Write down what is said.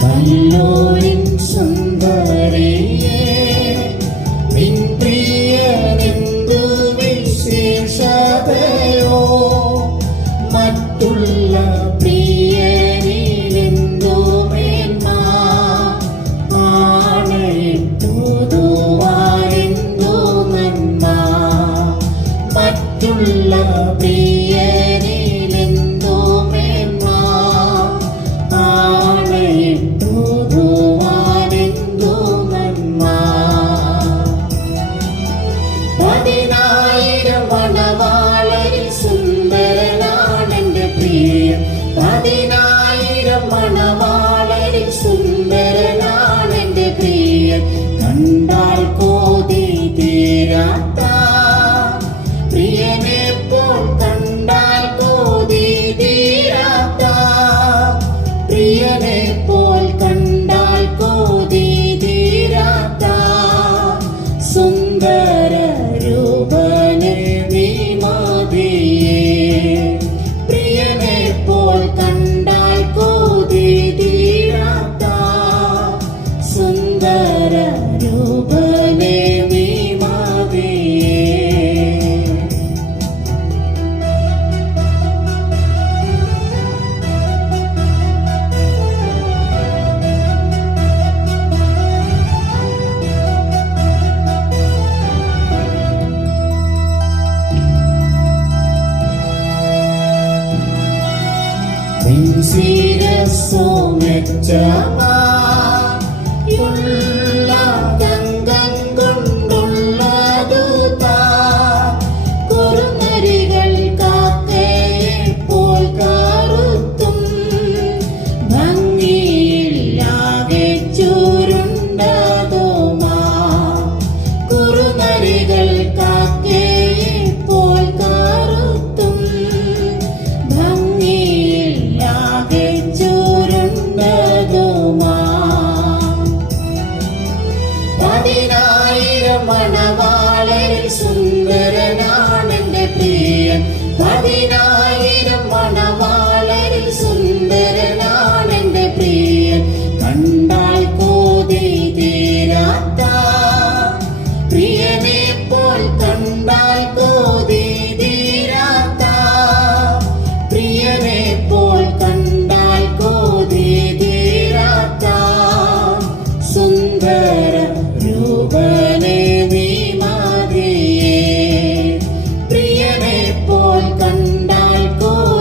നല്ലോരിൻ സുന്ദരിയേ നിൻ പ്രിയനെന്തു വിശേഷതയോ മറ്റുള്ള പ്രിയനിലെന്തു മേന്മ ആണയിട്ടുതുവാനെന്തു നന്മ മറ്റുള്ള പ്രിയനിലെന്തു മേന്മ ആണയിട്ടുതുവാനെന്തു നന്മ 10,000 മണവാളരിൽ സുന്ദരനാണെന്റെ പ്രിയൻ 10,000 മണവാളരിൽ സുന്ദരനാണെന്റെ പ്രിയൻ കണ്ടാൽ കോതി തീരാത്ത പ്രിയനെ പോൽ കണ്ടാൽ കോതി തീരാത്ത പ്രിയനെ പോൽ കണ്ടാൽ കോതി തീരാത്ത സുന്ദര രൂപനെ നീ മതിയേ പ്രിയനെ പോൽ കണ്ടാൽ കോതി തീരാത്ത സുന്ദര രൂപനെ നീ മതിയേ. നിൻ ശിരസ്സു മെച്ചമാ